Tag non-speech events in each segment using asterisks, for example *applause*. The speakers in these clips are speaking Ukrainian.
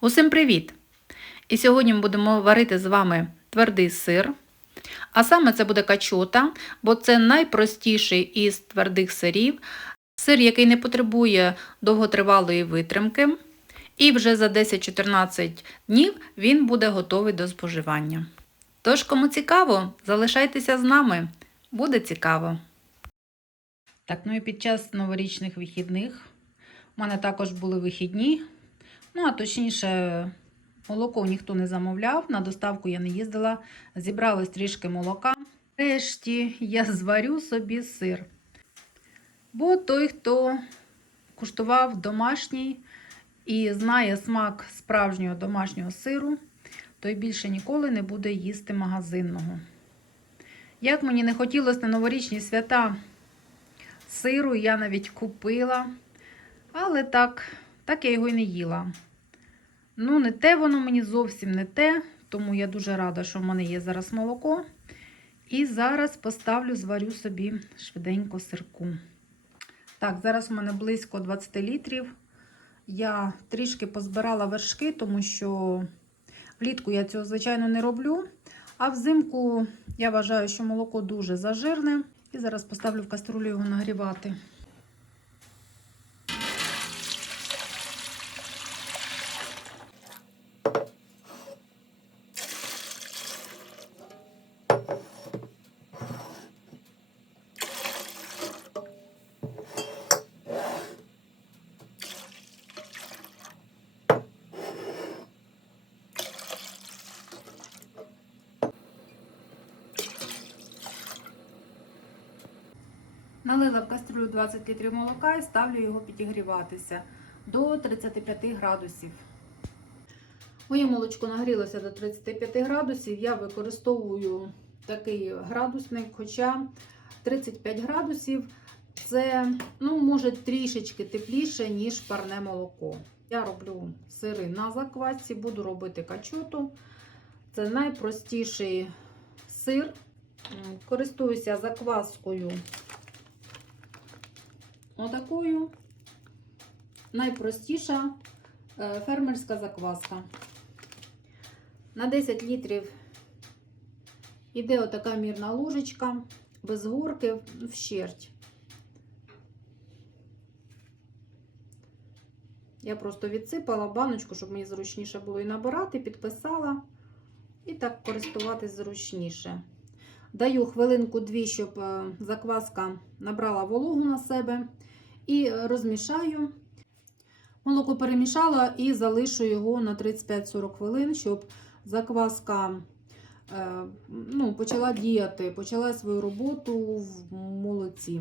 Усім привіт! І сьогодні ми будемо варити з вами твердий сир. А саме це буде качота, бо це найпростіший із твердих сирів. Сир, який не потребує довготривалої витримки. І вже за 10-14 днів він буде готовий до споживання. Тож, кому цікаво, залишайтеся з нами, буде цікаво. Так, ну і під час новорічних вихідних у мене також були вихідні. Ну, а точніше, молоко ніхто не замовляв, на доставку я не їздила, зібралось трішки молока. Нарешті я зварю собі сир. Бо той, хто куштував домашній і знає смак справжнього домашнього сиру, той більше ніколи не буде їсти магазинного. Як мені не хотілося на новорічні свята сиру, я навіть купила, але так, так я його й не їла. Ну, не те воно мені зовсім не те, тому я дуже рада, що в мене є зараз молоко. І зараз поставлю, зварю собі швиденько сирку. Так, зараз у мене близько 20 літрів. Я трішки позбирала вершки, тому що влітку я цього, звичайно, не роблю. А взимку я вважаю, що молоко дуже зажирне. І зараз поставлю в каструлю його нагрівати. 20 літрів молока і ставлю його підігріватися до 35 градусів. Моє молочко нагрілося до 35 градусів. Я використовую такий градусник, хоча 35 градусів це, ну, може, трішечки тепліше, ніж парне молоко. Я роблю сири на заквасці, буду робити качоту. Це найпростіший сир. Користуюся закваскою Отакою найпростіша е, фермерська закваска. На 10 літрів іде отака мірна ложечка, без горки, вщерть. Я просто відсипала баночку, щоб мені зручніше було і набирати, підписала, і так користуватись зручніше. Даю хвилинку-дві, щоб е, закваска набрала вологу на себе. І розмішаю. Молоко перемішала і залишу його на 35-40 хвилин, щоб закваска е, ну, почала діяти, почала свою роботу в молоці.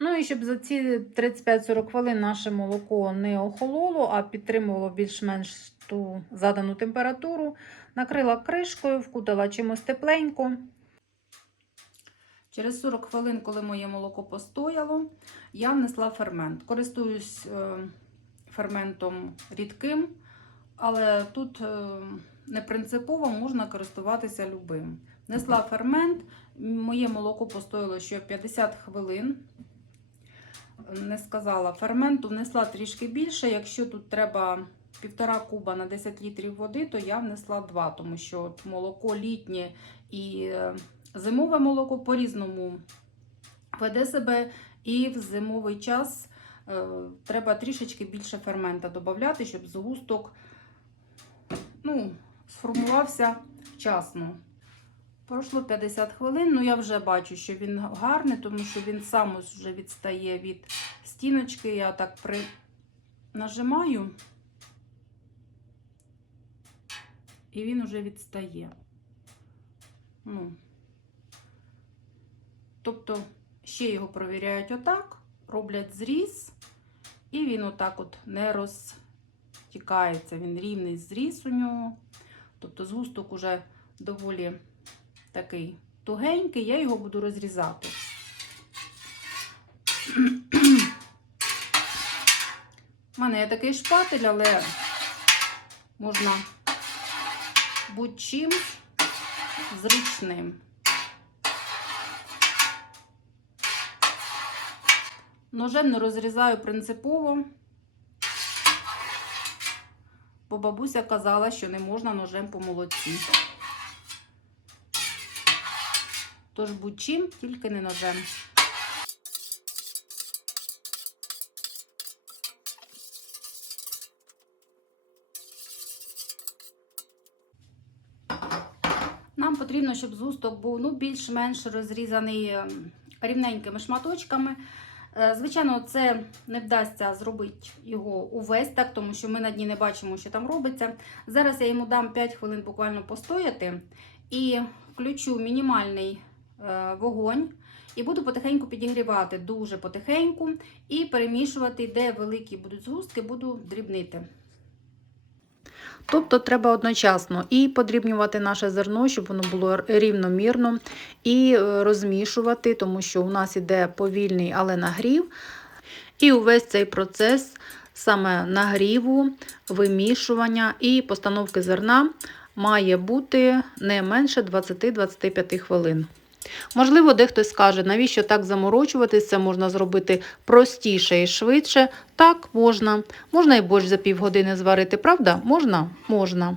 Ну і щоб за ці 35-40 хвилин наше молоко не охололо, а підтримувало більш-менш ту задану температуру, накрила кришкою, вкутала чимось тепленько. Через 40 хвилин, коли моє молоко постояло, я внесла фермент. Користуюсь е, ферментом рідким, але тут е, не принципово можна користуватися любим. Внесла фермент, моє молоко постояло ще 50 хвилин. Не сказала, ферменту внесла трішки більше. Якщо тут треба півтора куба на 10 літрів води, то я внесла 2, тому що от молоко літнє і е, Зимове молоко по-різному веде себе, і в зимовий час е, треба трішечки більше фермента додати, щоб згусток ну, сформувався вчасно. Пройшло 50 хвилин, ну я вже бачу, що він гарний, тому що він сам вже відстає від стіночки. Я так при... нажимаю, і він вже відстає. Ну, Тобто, ще його провіряють отак, роблять зріз, і він отак от не розтікається. Він рівний зріз у нього. Тобто, згусток уже доволі такий тугенький, я його буду розрізати. У мене є такий шпатель, але можна будь-чим зручним. Ножем не розрізаю принципово, бо бабуся казала, що не можна ножем по молоці. Тож будь-чим, тільки не ножем. Нам потрібно, щоб згусток був ну, більш-менш розрізаний ем, рівненькими шматочками. Е, Звичайно, це не вдасться зробити його увесь так, тому що ми на дні не бачимо, що там робиться. Зараз я йому дам 5 хвилин буквально постояти і включу мінімальний е, вогонь. І буду потихеньку підігрівати, дуже потихеньку, і перемішувати, де великі будуть згустки, буду дрібнити. Тобто треба одночасно і подрібнювати наше зерно, щоб воно було рівномірно, і е, розмішувати, тому що у нас іде повільний, але нагрів. І увесь цей процес саме нагріву, вимішування і постановки зерна має бути не менше 20-25 хвилин. Можливо, дехтось скаже, навіщо так заморочуватись, це можна зробити простіше і швидше. Так, можна. Можна і борщ за півгодини зварити, правда? Можна? Можна.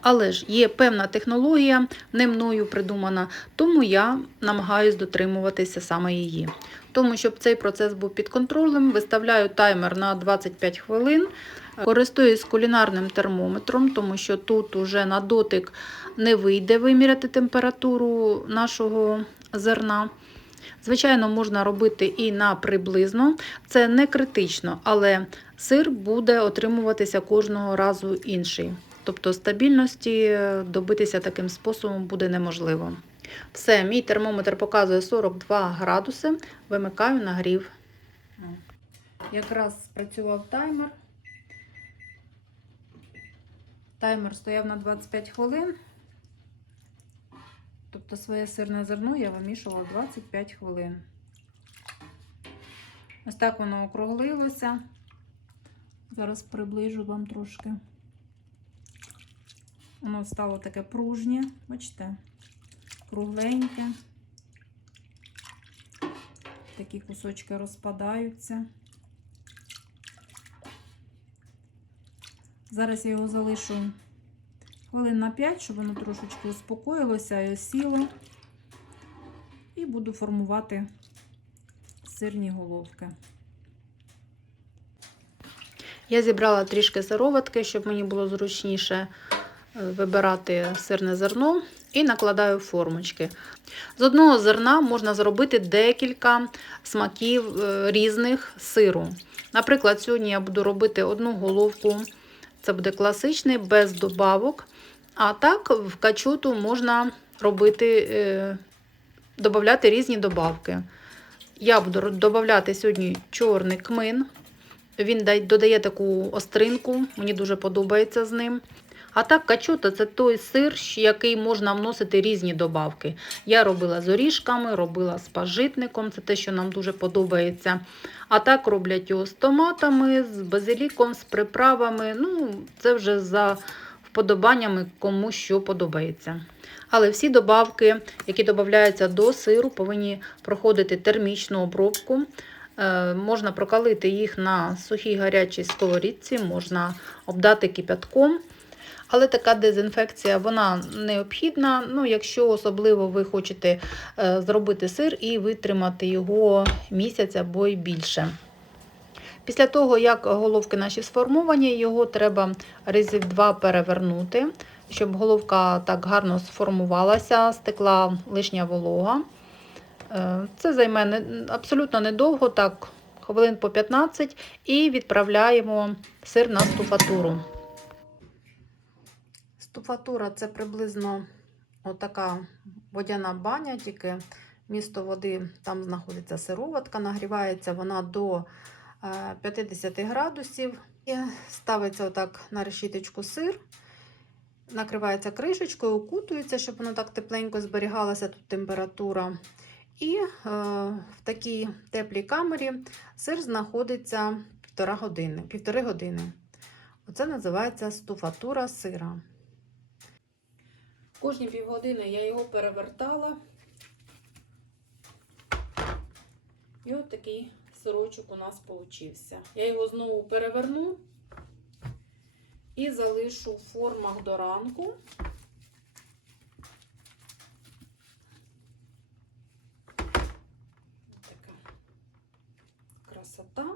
Але ж є певна технологія, не мною придумана, тому я намагаюсь дотримуватися саме її. Тому, щоб цей процес був під контролем, виставляю таймер на 25 хвилин. Користуюсь кулінарним термометром, тому що тут уже на дотик не вийде виміряти температуру нашого зерна. Звичайно, можна робити і на приблизно, це не критично, але сир буде отримуватися кожного разу інший. Тобто стабільності добитися таким способом буде неможливо. Все, мій термометр показує 42 градуси, вимикаю нагрів. Якраз спрацював таймер. Таймер стояв на 25 хвилин. Тобто своє сирне зерно я вимішувала 25 хвилин. Ось так воно округлилося. Зараз приближу вам трошки. Воно стало таке пружнє, бачите, кругленьке. Такі кусочки розпадаються. Зараз я його залишу хвилин на 5, щоб воно трошечки успокоїлося і осіло. І буду формувати сирні головки. Я зібрала трішки сироватки, щоб мені було зручніше вибирати сирне зерно і накладаю формочки. З одного зерна можна зробити декілька смаків е, різних сиру. Наприклад, сьогодні я буду робити одну головку, це буде класичний, без добавок. А так, в качуту можна робити, е, додати різні добавки. Я буду додати сьогодні чорний кмин. Він додає таку остринку, мені дуже подобається з ним. А так, качута це той сир, який можна вносити різні добавки. Я робила з орішками, робила з пажитником, це те, що нам дуже подобається. А так роблять його з томатами, з базиліком, з приправами. Ну, це вже за вподобаннями, кому що подобається. Але всі добавки, які додаються до сиру, повинні проходити термічну обробку. Е, можна прокалити їх на сухій гарячій сковорідці, можна обдати кипятком. Але така дезінфекція вона необхідна, ну, якщо особливо ви хочете е, зробити сир і витримати його місяць або й більше. Після того, як головки наші сформовані, його треба разів два перевернути, щоб головка так гарно сформувалася, стекла лишня волога. Е, Це займе абсолютно недовго, так, хвилин по 15, і відправляємо сир на стуфатуру. Стуфатура це приблизно отака водяна баня, тільки місто води, там знаходиться сироватка, нагрівається вона до 50 градусів. І ставиться отак на решіточку сир, накривається кришечкою, окутується, щоб воно так тепленько зберігалася тут температура. І е, в такій теплій камері сир знаходиться півтора години, півтори години. Оце називається стуфатура сира. Кожні півгодини я його перевертала. І от такий сирочок у нас получився. Я його знову переверну І залишу в формах до ранку. Така красота.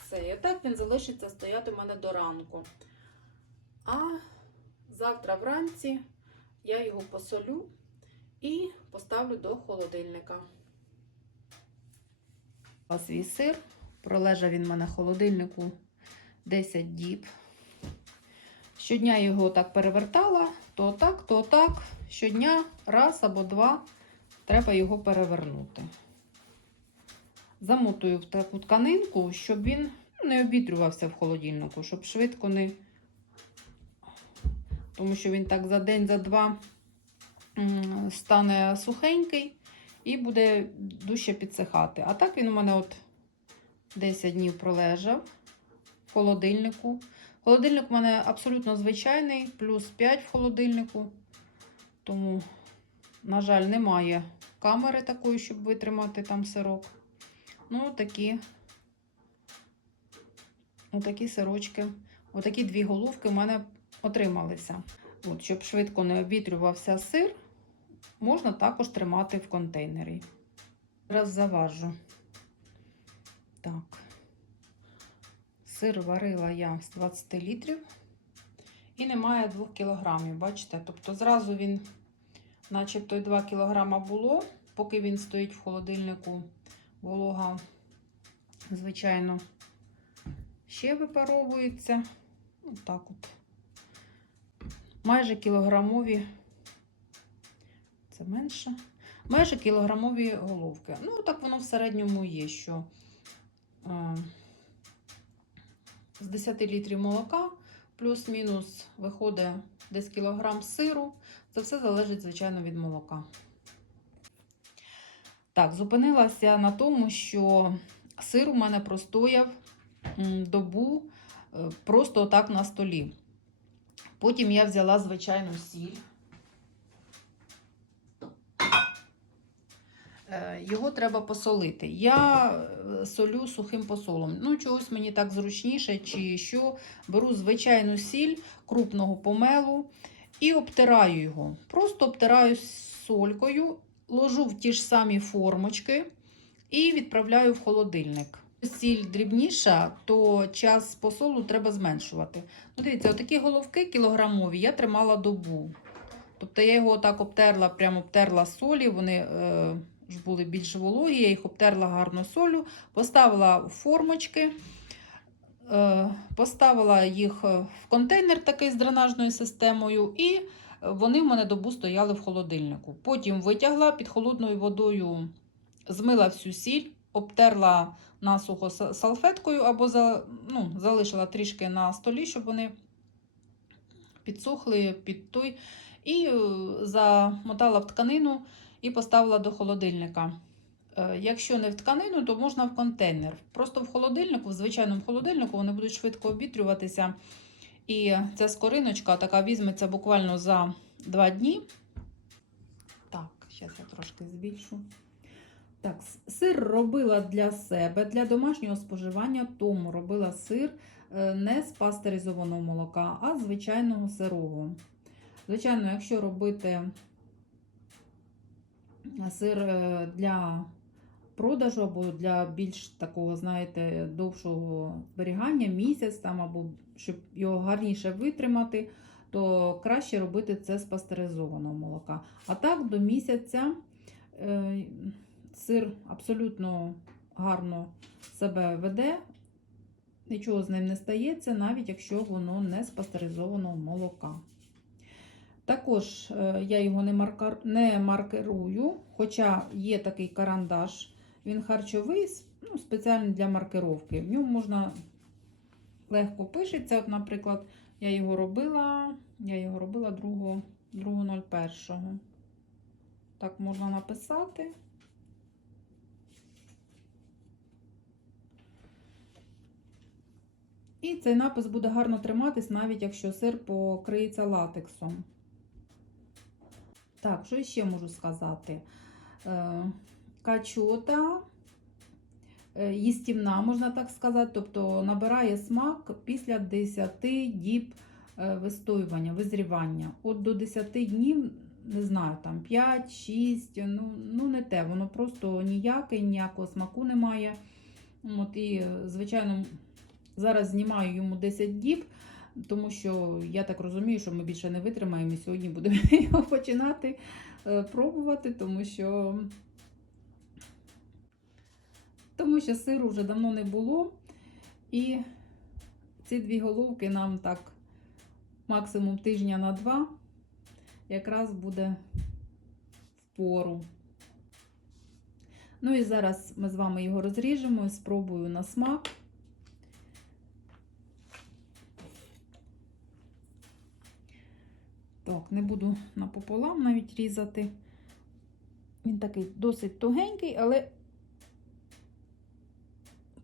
Все, і так він залишиться стояти у мене до ранку. А завтра вранці я його посолю і поставлю до холодильника. Ось свій сир. Пролежав він в мене в холодильнику 10 діб. Щодня його так перевертала, то так, то так. Щодня раз або два треба його перевернути. Замотую в таку тканинку, щоб він не обітрювався в холодильнику, щоб швидко не. Тому що він так за день, за два стане сухенький і буде дужче підсихати. А так він у мене от 10 днів пролежав в холодильнику. Холодильник у мене абсолютно звичайний, плюс 5 в холодильнику. Тому, на жаль, немає камери такої, щоб витримати там сирок. Ну, такі, отакі сирочки, отакі дві головки у мене отрималися. От, щоб швидко не обвітрювався сир, можна також тримати в контейнері. Зараз заважу. Так. Сир варила я з 20 літрів. І немає 2 кілограмів, бачите? Тобто зразу він, начебто, і 2 кілограма було, поки він стоїть в холодильнику, волога, звичайно, ще випаровується. Отак от. Майже кілограмові, це менше, майже кілограмові головки. Ну, так воно в середньому є, що е, з 10 літрів молока плюс-мінус виходить десь кілограм сиру. Це все залежить, звичайно, від молока. Так, зупинилася на тому, що сир у мене простояв добу е, просто отак на столі. Потім я взяла звичайну сіль. Е, Його треба посолити. Я е, солю сухим посолом. Ну, чогось мені так зручніше, чи що. Беру звичайну сіль крупного помелу і обтираю його. Просто обтираю солькою, ложу в ті ж самі формочки і відправляю в холодильник. Сіль дрібніша, то час посолу треба зменшувати. Ну, Дивіться, отакі головки кілограмові я тримала добу. Тобто я його отак обтерла, прямо обтерла солі, вони е, ж були більш вологі, я їх обтерла гарно солю, поставила в формочки, е, поставила їх в контейнер такий з дренажною системою, і вони в мене добу стояли в холодильнику. Потім витягла під холодною водою, змила всю сіль, обтерла насухо салфеткою або ну, залишила трішки на столі, щоб вони підсохли під той. І е, замотала в тканину і поставила до холодильника. Е, Якщо не в тканину, то можна в контейнер. Просто в холодильнику, в звичайному холодильнику, вони будуть швидко обітрюватися. І ця скориночка така візьметься буквально за 2 дні. Так, зараз я трошки збільшу. Так, сир робила для себе, для домашнього споживання, тому робила сир е, не з пастеризованого молока, а звичайного сирого. Звичайно, якщо робити сир е, для продажу або для більш такого, знаєте, довшого зберігання, місяць там, або щоб його гарніше витримати, то краще робити це з пастеризованого молока. А так, до місяця е, сир абсолютно гарно себе веде, нічого з ним не стається, навіть якщо воно не з пастеризованого молока. Також е, я його не, маркар... не маркерую, хоча є такий карандаш, він харчовий, ну, спеціальний для маркировки. В ньому можна легко пишеться. От, наприклад, я його робила, я його робила 2.01. Так можна написати. І цей напис буде гарно триматись, навіть якщо сир покриється латексом. Так, що ще можу сказати? Е, Качота е, їстівна, можна так сказати, тобто набирає смак після 10 діб е, вистоювання, визрівання. От до 10 днів, не знаю, там 5-6, ну, ну не те, воно просто ніяке, ніякого смаку немає. От, і, звичайно, зараз знімаю йому 10 діб, тому що я так розумію, що ми більше не витримаємо і сьогодні будемо *laughs* його починати е, пробувати, тому що, тому що сиру вже давно не було. І ці дві головки нам так максимум тижня на два якраз буде в пору. Ну і зараз ми з вами його розріжемо і спробую на смак. Так, не буду напополам навіть різати. Він такий досить тугенький, але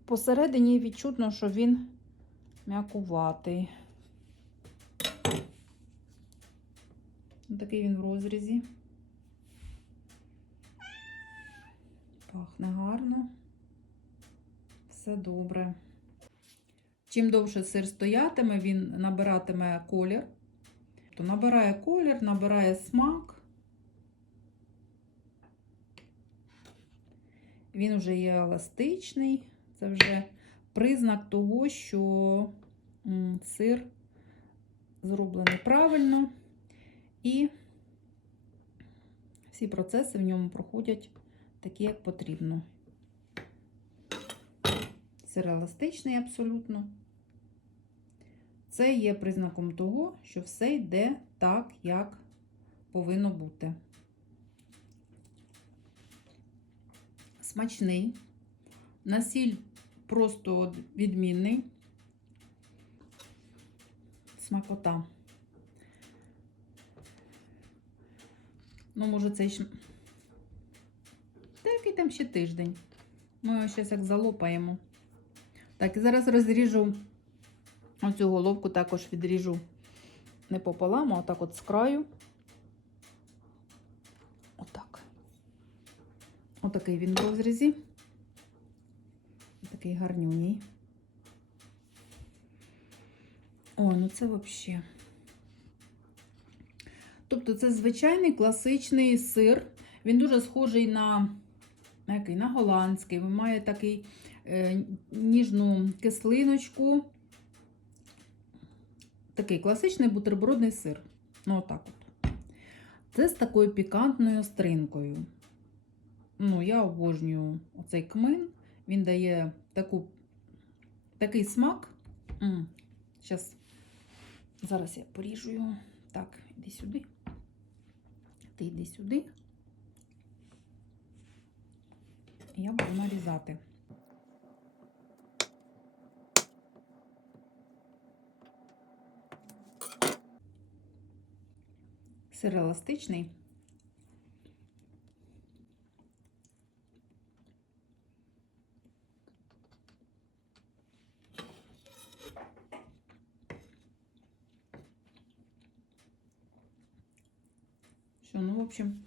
посередині відчутно, що він м'якуватий. Такий він в розрізі. Пахне гарно. Все добре. Чим довше сир стоятиме, він набиратиме колір. То набирає колір, набирає смак. Він вже є еластичний. Це вже признак того, що сир зроблений правильно. І всі процеси в ньому проходять такі, як потрібно. Сир еластичний абсолютно. Це є признаком того, що все йде так, як повинно бути. Смачний. Насіль просто відмінний. Смакота. Ну, може, це ще. Та який там ще тиждень. Ми його зараз як залопаємо. Так, і зараз розріжу оцю головку, також відріжу не пополам, а отак от з краю. Отак. Отакий він в розрізі. Такий гарнюній. О, ну це взагалі. Тобто це звичайний класичний сир. Він дуже схожий на на який? На голландський. Він має такий е, ніжну кислиночку. Такий класичний бутербродний сир. Ну, отак от. Це з такою пікантною стринкою. Ну, я обожнюю оцей кмин. Він дає таку, такий смак. М, Щас, зараз я поріжу його. Так, іди сюди. Ти йди сюди. Я буду нарізати. Сир еластичний. Що, ну, в общем,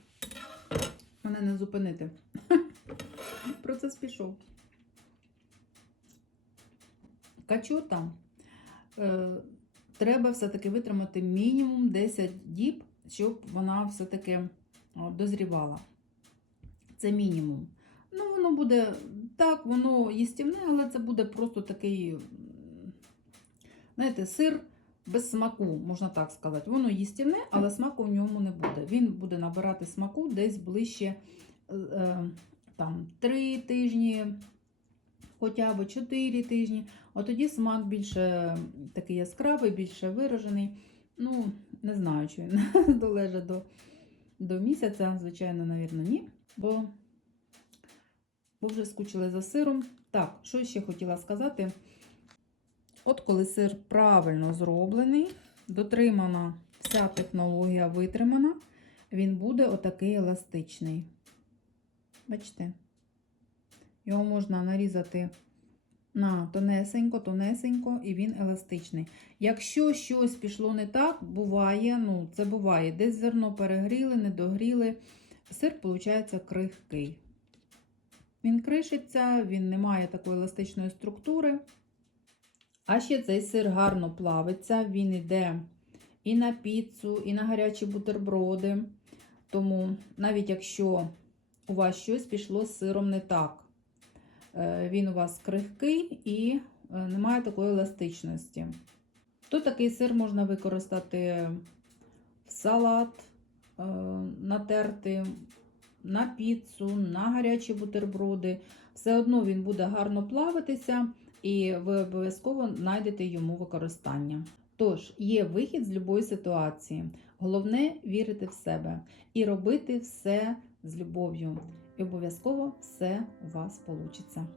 мене не зупинити. *laughs* Процес пішов. Качота е, треба все-таки витримати мінімум 10 діб, щоб вона все-таки дозрівала. Це мінімум. Ну, воно буде так, воно їстівне, але це буде просто такий, знаєте, сир без смаку, можна так сказати. Воно їстівне, але смаку в ньому не буде. Він буде набирати смаку десь ближче е, е, там, 3 тижні, хоча б 4 тижні. От тоді смак більше такий яскравий, більше виражений. Ну, не знаю, чи він *laughs* долежить до, до місяця, звичайно, навірно, ні. Бо, бо вже скучили за сиром. Так, що ще хотіла сказати? От коли сир правильно зроблений, дотримана вся технологія витримана, він буде отакий еластичний. Бачите? Його можна нарізати на тонесенько, тонесенько, і він еластичний. Якщо щось пішло не так, буває, ну, це буває, десь зерно перегріли, не догріли, сир, виходить, крихкий. Він кришиться, він не має такої еластичної структури. А ще цей сир гарно плавиться, він йде і на піцу, і на гарячі бутерброди. Тому навіть якщо у вас щось пішло з сиром не так, він у вас крихкий і е, немає такої еластичності. То такий сир можна використати в салат, е, натерти на піцу, на гарячі бутерброди. Все одно він буде гарно плавитися, і ви обов'язково знайдете йому використання. Тож, є вихід з будь-якої ситуації. Головне вірити в себе і робити все з любов'ю. І обов'язково все у вас вийде.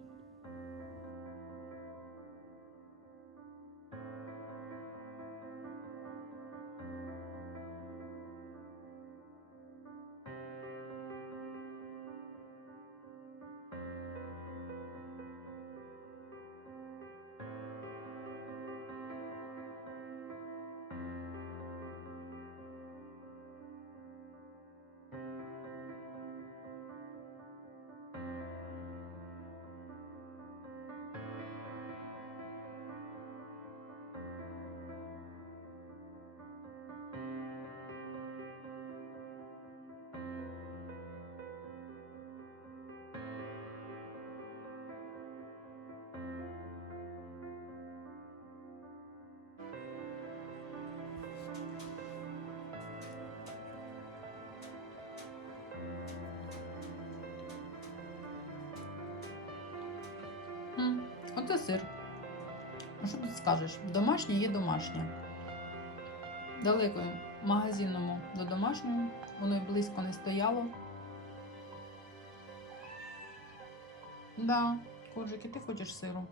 М, Оце сир. Ну, що тут скажеш? Домашнє є домашнє. Далеко магазинному до домашнього, воно й близько не стояло. Да, коржики, ти хочеш сиру?